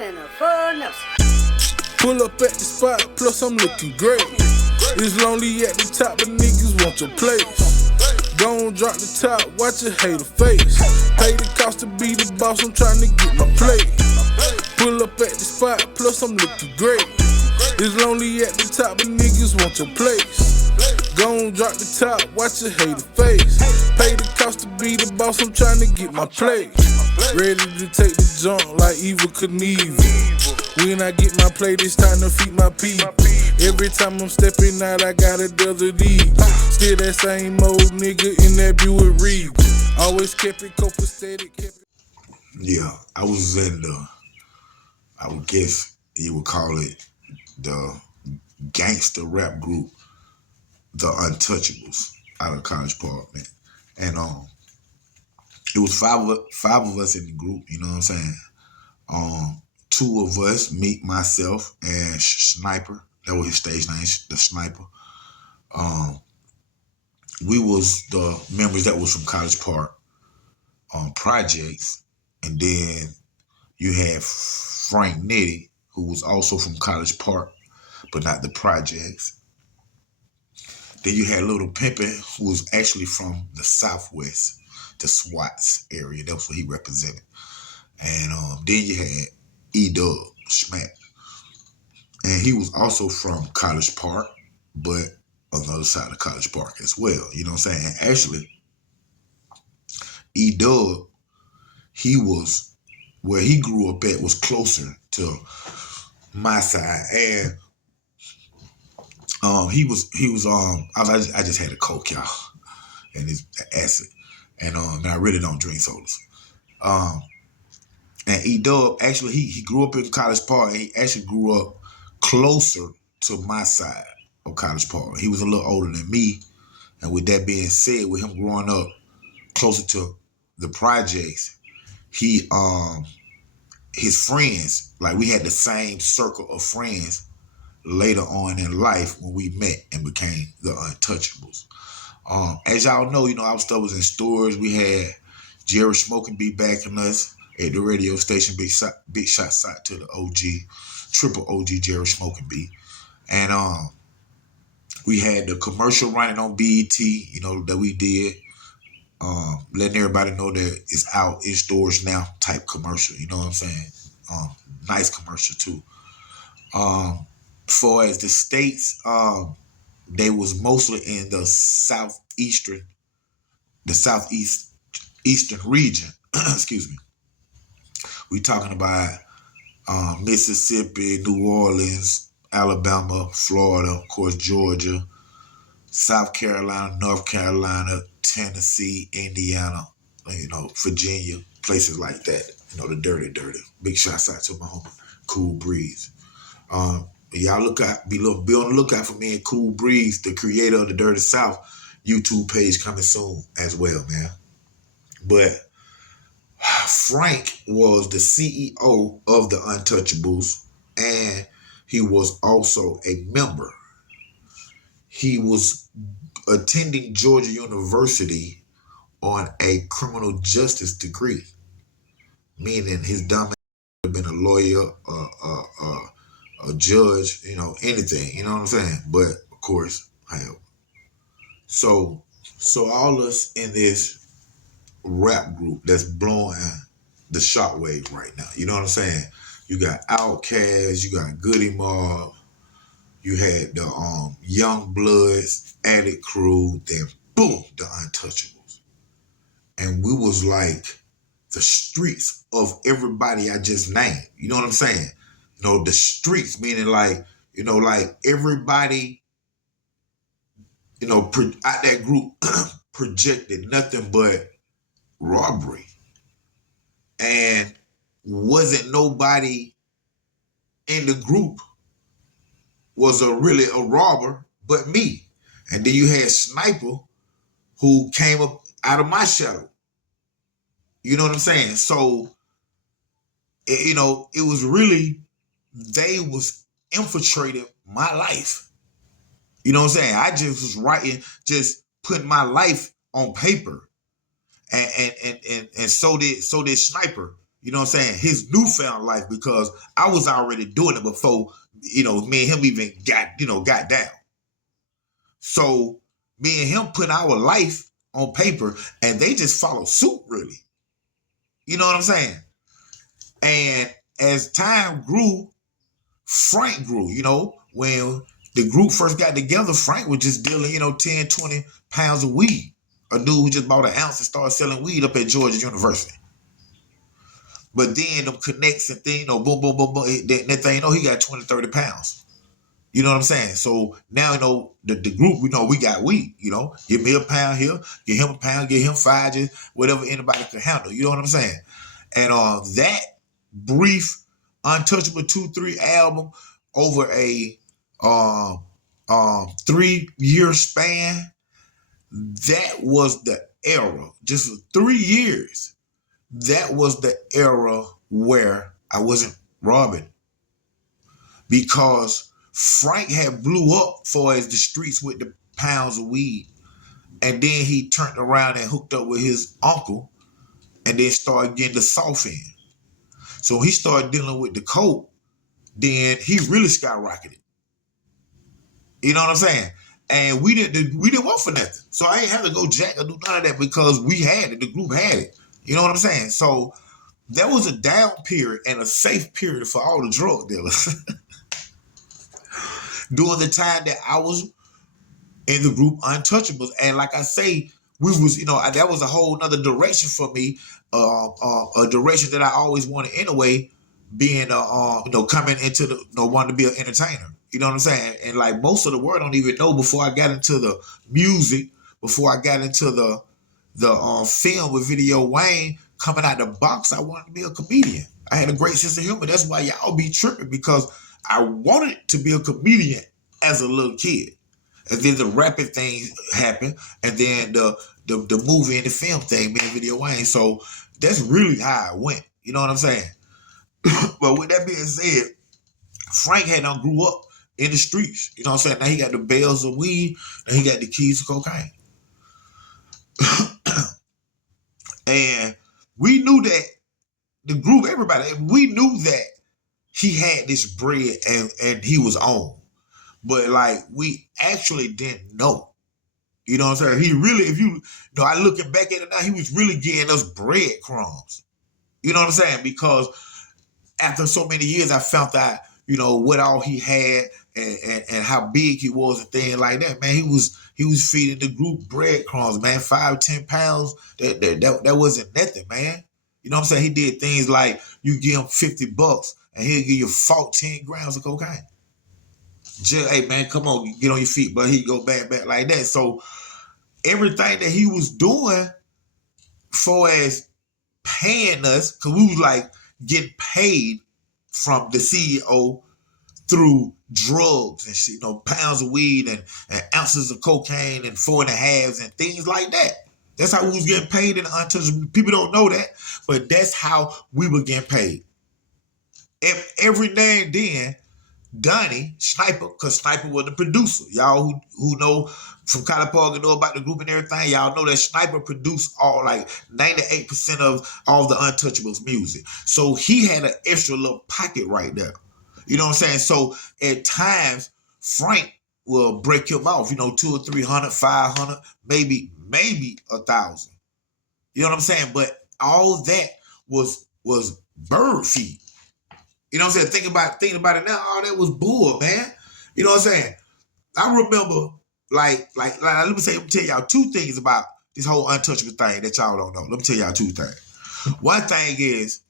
and a fun else. Pull up at the spot, plus I'm looking great. It's lonely at the top, but niggas want your place. Gon' drop the top, watch a hater face. Pay the cost to be the boss, I'm trying to get my plate. Pull up at the spot, plus I'm looking great. It's lonely at the top, but niggas want your place. Gon' drop the top, watch a hater face. Pay the cost to be the boss, I'm trying to get my plate. Ready to take the jump like Evil Knievel. When I get my plate, it's time to feed my people. Every time I'm stepping out, I got a dozen these. Still that same old nigga in that Buick Regal. Always kept it copacetic. Yeah, I was in I would guess you would call it the gangster rap group, the Untouchablez, out of College Park, man. And it was five of us in the group, you know what I'm saying? Two of us, me, myself, and Sniper. That was his stage name, the Sniper. We was the members that was from College Park projects, and then you had Frank Nitti, who was also from College Park, but not the projects. Then you had Little Pimpin', who was actually from the Southwest, the SWATs area. That's what he represented. And then you had E-Dub, Smack. And he was also from College Park, but on the other side of College Park as well. You know what I'm saying? And actually, E-Dub, where he grew up at was closer to my side. And I just had a Coke, y'all, and it's acid. And I really don't drink sodas. And E-Dub, actually, he grew up in College Park, and he actually grew up closer to my side of College Park. He was a little older than me. And with that being said, with him growing up closer to the projects, his friends, like we had the same circle of friends later on in life when we met and became the Untouchablez. As y'all know, our stuff was in stores. We had Jerry Smoking B backing us at the radio station. Big shots out to the OG, triple OG Jerry Smoking B. And we had the commercial running on BET, that we did. Letting everybody know that it's out in stores now type commercial, you know what I'm saying? Nice commercial too. Far as the states, they was mostly in the southeastern region. Excuse me. We talking about Mississippi, New Orleans, Alabama, Florida, of course, Georgia, South Carolina, North Carolina, Tennessee, Indiana, Virginia, places like that. The dirty. Big shouts out to my homie, Cool Breeze. Y'all be on the lookout for me and Cool Breeze, the creator of the Dirty South YouTube page, coming soon as well, man. But Frank was the CEO of the Untouchablez, and he was also a member. He was attending Georgia University on a criminal justice degree, meaning his dumb ass would have been a lawyer, a judge, anything, you know what I'm saying? But of course, hell. So all us in this rap group that's blowing the shockwave right now, you know what I'm saying? You got Outkast, you got Goody Mob, you had the Young Bloods, Addict Crew, then boom, the Untouchablez. And we was like the streets of everybody I just named. You know what I'm saying? The streets, meaning like everybody, out that group projected nothing but robbery. And wasn't nobody in the group was really a robber but me. And then you had Sniper, who came up out of my shadow. You know what I'm saying? So, it was really, they was infiltrating my life. You know what I'm saying? I just was writing, just putting my life on paper. And so did Sniper. You know what I'm saying? His newfound life, because I was already doing it before, me and him even got down. So me and him put our life on paper, and they just followed suit, really. You know what I'm saying? And as time grew, Frank grew. When the group first got together, Frank was just dealing, 10, 20 pounds of weed. A dude who just bought an ounce and started selling weed up at Georgia University. But then them connects and things, boom, boom, boom, boom. That thing, he got 20, 30 pounds. You know what I'm saying? So now, the group, we got weed, Give me a pound here, give him a pound, give him 5, just whatever anybody could handle. You know what I'm saying? And that brief Untouchable 2-3 album over a 3-year span, that was the era. Just for 3 years, that was the era where I wasn't robbing, because Frank had blew up for as the streets with the pounds of weed, and then he turned around and hooked up with his uncle, and then started getting the soft end. So he started dealing with the coke, then he really skyrocketed. You know what I'm saying? And we didn't want for nothing. So I ain't have to go jack or do none of that, because we had it. The group had it. You know what I'm saying? So that was a down period and a safe period for all the drug dealers. During the time that I was in the group Untouchablez. And like I say, we was, that was a whole nother direction for me, a direction that I always wanted anyway, being, coming into wanting to be an entertainer. You know what I'm saying? And like most of the world don't even know, before I got into the music, before I got into the film with Video Wayne, coming out the box, I wanted to be a comedian. I had a great sense of humor. That's why y'all be tripping, because I wanted to be a comedian as a little kid. And then the rapping thing happened, and then the movie and the film thing, me and Video Wayne. So that's really how it went. You know what I'm saying? But with that being said, Frank had done grew up in the streets. You know what I'm saying? Now he got the bales of weed, and he got the keys to cocaine. And we knew that the group, everybody, we knew that he had this bread and he was on. But like, we actually didn't know. You know what I'm saying? He really, I looking back at it now, he was really getting us breadcrumbs. You know what I'm saying? Because after so many years, I found out, what all he had and how big he was and things like that. Man, he was feeding the group breadcrumbs, man. 5, 10 pounds. That wasn't nothing, man. You know what I'm saying? He did things like, you give him $50 and he'll give you 14 grams of cocaine. Just, hey man, come on, get on your feet, but he'd go back like that. So everything that he was doing, for as paying us, because we was like getting paid from the CEO through drugs and shit, pounds of weed and ounces of cocaine and 4.5s and things like that. That's how we was getting paid in the Untouchablez. People don't know that, but that's how we were getting paid. Every now and then, Donnie, Sniper, because Sniper was the producer. Y'all who know from College Park and know about the group and everything, y'all know that Sniper produced all, like 98% of all the Untouchablez music. So he had an extra little pocket right there. You know what I'm saying? So at times, Frank will break him off, 200 or 300, 500, maybe 1,000. You know what I'm saying? But all that was bird feed. You know what I'm saying? Thinking about it now, all that was bull, man. You know what I'm saying? I remember, like let me tell y'all 2 things about this whole Untouchablez thing that y'all don't know. Let me tell y'all 2 things. One thing is,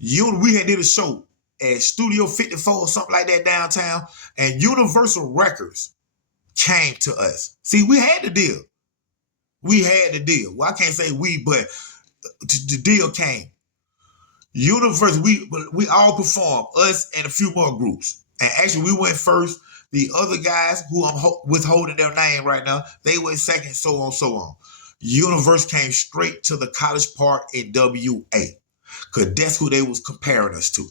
we had did a show at Studio 54 or something like that downtown, and Universal Records came to us. See, we had the deal. Well, I can't say we, but the deal came. Universal, we all performed, us and a few more groups. And actually, we went first. The other guys, who I'm withholding their name right now, they went second, so on. Universe came straight to the College Park in WA, because that's who they was comparing us to.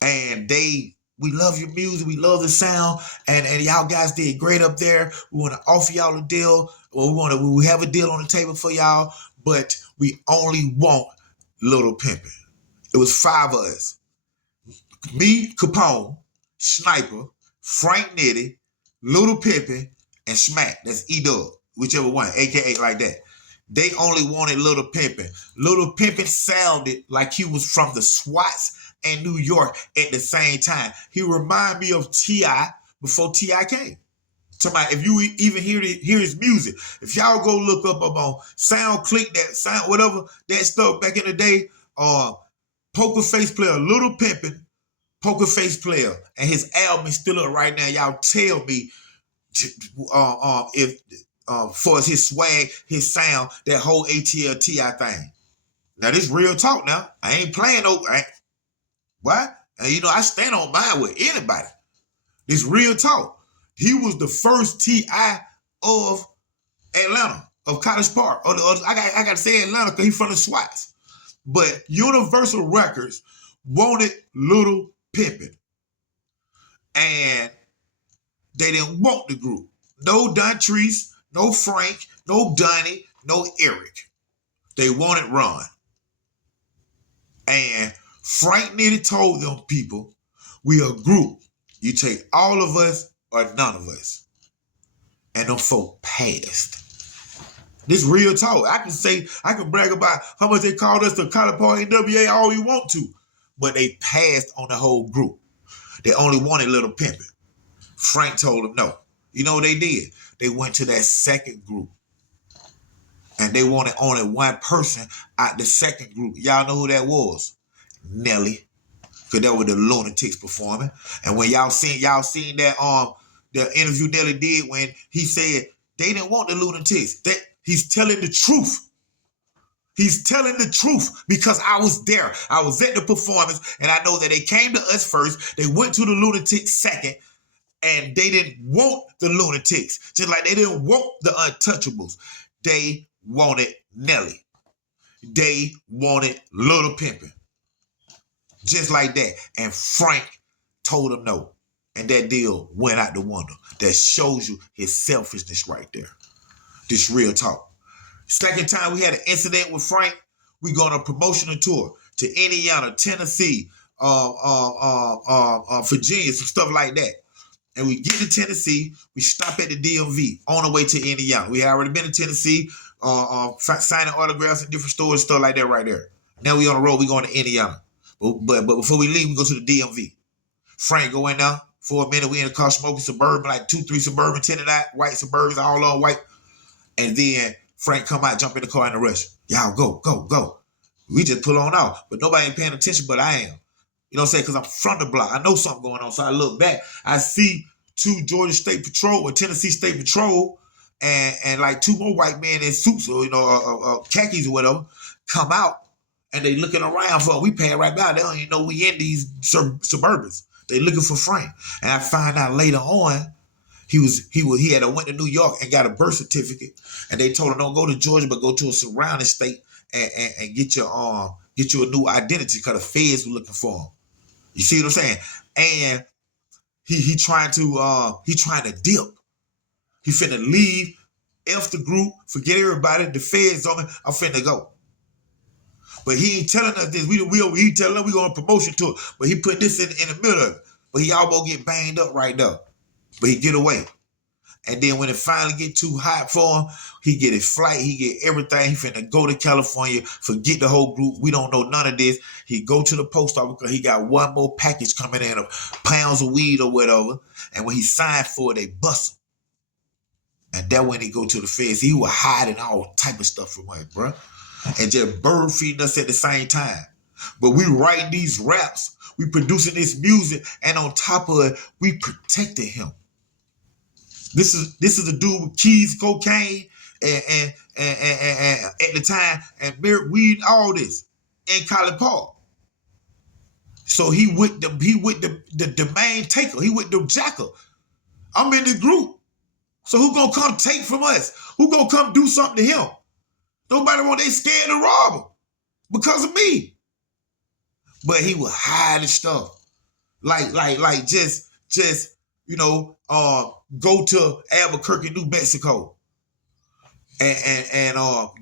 And we love your music, we love the sound, and y'all guys did great up there. We want to offer y'all a deal, or we have a deal on the table for y'all, but we only want Little Pimpin'. It was 5 of us. Me, Capone, Sniper, Frank Nitti, Little Pimpin', and Smack. That's E-Dub, whichever one, a.k.a. like that. They only wanted Little Pimpin'. Little Pimpin' sounded like he was from the SWATs and New York at the same time. He reminded me of T.I. before T.I. came. Somebody, if you even hear his music, if y'all go look up on SoundClick, that sound, whatever, that stuff back in the day, Poker Face Player, Little Pimpin', Poker Face Player, and his album is still up right now. Y'all tell me if for his swag, his sound, that whole ATL T.I. thing. Now this real talk. Now I ain't playing no. What? And I stand on mine with anybody. This real talk. He was the first T.I. of Atlanta, of College Park. I got to say Atlanta because he's from the SWATs. But Universal Records wanted Little Pimpin'. And they didn't want the group. No Dontrece, no Frank, no Donnie, no Eric. They wanted Ron. And Frank Nitti told them people, we a group. You take all of us or none of us. And them folk passed. This real talk. I can brag about how much they called us the College Park NWA all we want to. But they passed on the whole group. They only wanted Little Pimpin'. Frank told them no. You know what they did? They went to that second group. And they wanted only one person out the second group. Y'all know who that was? Nelly. Because that was the Lunatics performing. And when y'all seen that the interview Nelly did when he said they didn't want the Lunatics. He's telling the truth. He's telling the truth because I was there. I was at the performance and I know that they came to us first. They went to the Lunatics second and they didn't want the Lunatics. Just like they didn't want the Untouchablez. They wanted Nelly. They wanted Little Pimpin'. Just like that. And Frank told him no. And that deal went out the window. That shows you his selfishness right there. This real talk. Second time we had an incident with Frank, we go on a promotional tour to Indiana, Tennessee, Virginia, some stuff like that. And we get to Tennessee, we stop at the DMV on the way to Indiana. We had already been to Tennessee, signing autographs in different stores, stuff like that right there. Now we on the road, we going to Indiana. But before we leave, we go to the DMV. Frank go in there for a minute. We in the car smoking Suburban, like 2-3 Suburban, 10-9, white Suburbans, all on white. And then Frank come out, jump in the car in the rush. Y'all go. We just pull on out. But nobody ain't paying attention, but I am. You know what I'm saying? Because I'm from the block. I know something going on. So I look back. I see 2 Georgia State Patrol or Tennessee State Patrol and like 2 more white men in suits or, khakis or whatever come out. And they looking around for we paying right by. They don't even know we in these Suburbans. They looking for Frank. And I find out later on, he had went to New York and got a birth certificate. And they told him don't go to Georgia, but go to a surrounding state and get you a new identity because the feds were looking for him. You see what I'm saying? And he trying to dip. He finna leave, F the group, forget everybody, the feds on me, I'm finna go. But he ain't telling us this. He telling us we going on promotion tour. But he put this in the middle of it. But he almost get banged up right now. But he get away. And then when it finally get too hot for him, he get his flight, he get everything. He finna go to California, forget the whole group. We don't know none of this. He go to the post office because he got one more package coming in of pounds of weed or whatever. And when he signed for it, they bust him. And that when he go to the feds, he was hiding all type of stuff from us, bro. And just bird feeding us at the same time. But we writing these raps, we producing this music, and on top of it, we protected him. This is a dude with keys, cocaine, and at the time, and weed, all this in College Park. So he with the main taker. He with the jacker. I'm in the group. So who gonna come take from us? Who gonna come do something to him? Nobody they scared to rob him because of me. But he was hiding stuff. Like just go to Albuquerque, New Mexico and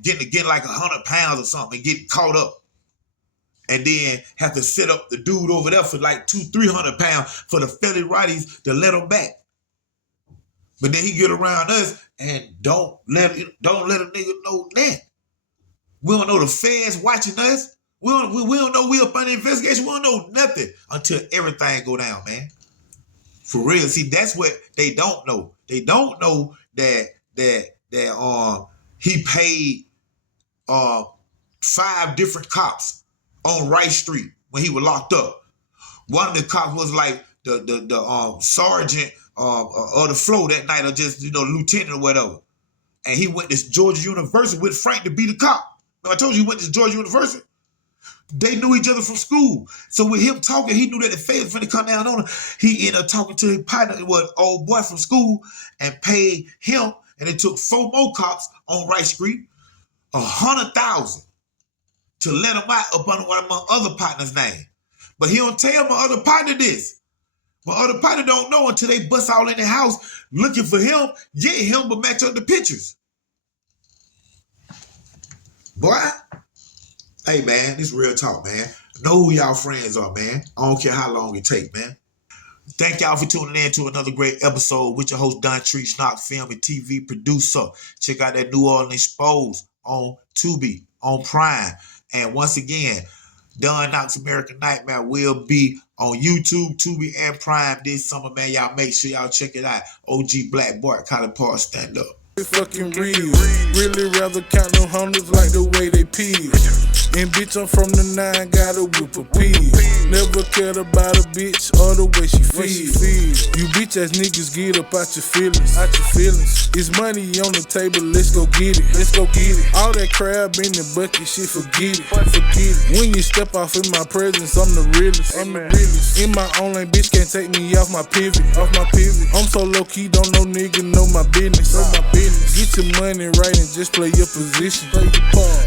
getting like 100 pounds or something and get caught up. and then have to set up the dude over there for like 200-300 pounds for the Philly righties to let him back. But then he get around us and don't let a nigga know that. We don't know the fans watching us. We don't know we up on the investigation. We don't know nothing until everything go down, man. For real. See, that's what they don't know. They don't know that he paid 5 different cops on Rice Street when he was locked up. One of the cops was like the sergeant of the floor that night, or just lieutenant or whatever. And he went to Georgia University with Frank to be the cop. Now, I told you he went to Georgia University. They knew each other from school. So with him talking, he knew that the feds was finna come down on him. He ended up talking to his partner, was old boy from school, and paid him, and it took 4 more cops on Rice Street, $100,000 to let him out up under one of my other partners' name. But he don't tell my other partner this. My other partner don't know until they bust all in the house looking for him, get him, but match up the pictures. Boy, hey man, this real talk, man. Know who y'all friends are, man. I don't care how long it take, man. Thank y'all for tuning in to another great episode with your host, Dontrece, film and TV producer. Check out that New Orleans Exposed on Tubi, on Prime. And once again, Don Knox American Nightmare will be on YouTube, Tubi, and Prime this summer, man. Y'all make sure y'all check it out. OG Black Boy, College Park, stand up. Fucking real. Really rather count them hundreds like the way they peel. And bitch, I'm from the 9, got a whip a peel. Never cared about a bitch or the way she feels. You bitch ass niggas get up out your feelings. It's money on the table, let's go get it. All that crab in the bucket, shit, forget it. When you step off in my presence, I'm the realest. In my own lane, bitch can't take me off my pivot. I'm so low key, don't no nigga know my business. Get your money right and just play your position.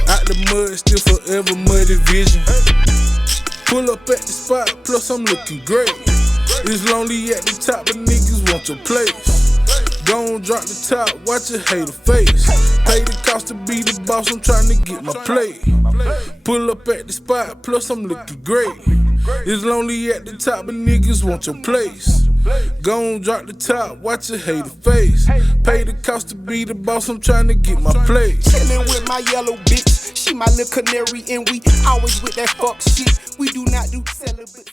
Out the mud, still forever muddy vision. Pull up at the spot, plus I'm looking great. It's lonely at the top, but niggas want your place. Gon' drop the top, watch a hater face. Pay the cost to be the boss, I'm trying to get my play. Pull up at the spot, plus I'm looking great. It's lonely at the top, but niggas want your place. Gon' drop the top, watch a hater face. Pay the cost to be the boss, I'm trying to get my play. Chillin' with my yellow bitch, she my little canary, and we always with that fuck shit. We do not do celibate.